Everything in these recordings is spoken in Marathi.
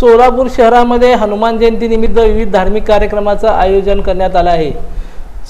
सोलापूर शहरामध्ये हनुमान जयंतीनिमित्त विविध धार्मिक कार्यक्रमाचं आयोजन करण्यात आलं आहे.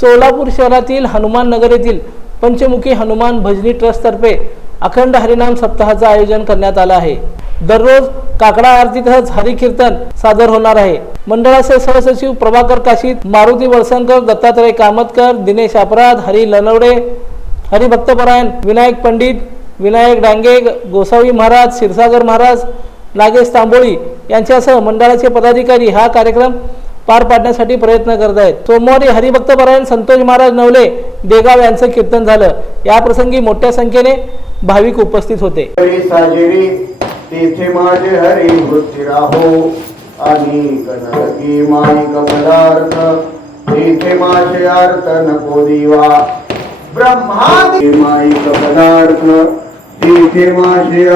सोलापूर शहरातील हनुमान नगर येथील पंचमुखी हनुमान भजनी ट्रस्टतर्फे अखंड हरिनाम सप्ताहाचं आयोजन करण्यात आलं आहे. दररोज काकडा आरती तसंच हरिकीर्तन सादर होणार आहे. मंडळाचे सहसचिव प्रभाकर काशीत मारुती वळसणकर दत्तात्रय कामतकर दिनेश अपराध हरी लनवडे हरिभक्तपरायण विनायक पंडित विनायक डांगे गोसावी महाराज क्षीरसागर महाराज नागेश तांबोळी यांच्यासह मंडळाचे पदाधिकारी हा कार्यक्रम पार पाडण्यासाठी प्रयत्न करत आहेत. सोमवारी हरिभक्तपरायण संतोष महाराज नवले देगाव यांचं कीर्तन झालं. या प्रसंगी मोठ्या संख्येने भाविक उपस्थित होते. तेथे माझे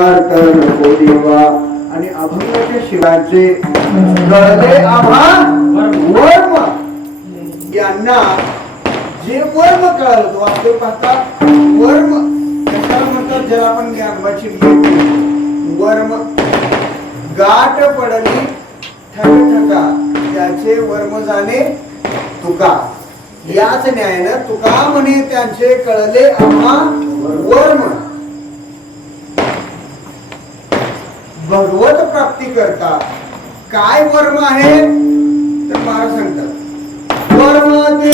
आणि कनरकी अभंगाच्या शिवाचे कळले आम्हा वर्म. यांना जे वर्म कळलं तो आपले पाहता वर्म. कशाला म्हणतात ज्याला आपण ज्ञानवाची वर्म. गाठ पडली ठकठका त्याचे वर्म जाणे तुका. याच न्यायानं तुका म्हणे त्यांचे कळले आम्हा वर्म. भगवत प्राप्ती करता काय वर्म आहे? तर मला सांगतात. वर्म ते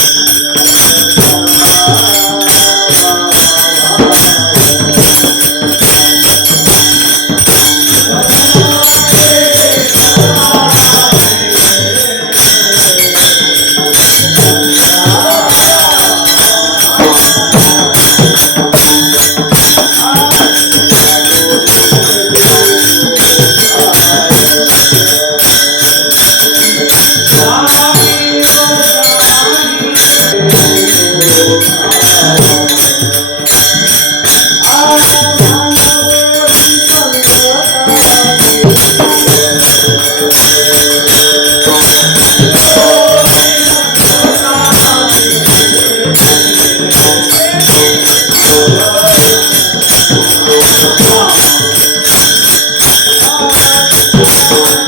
Oh.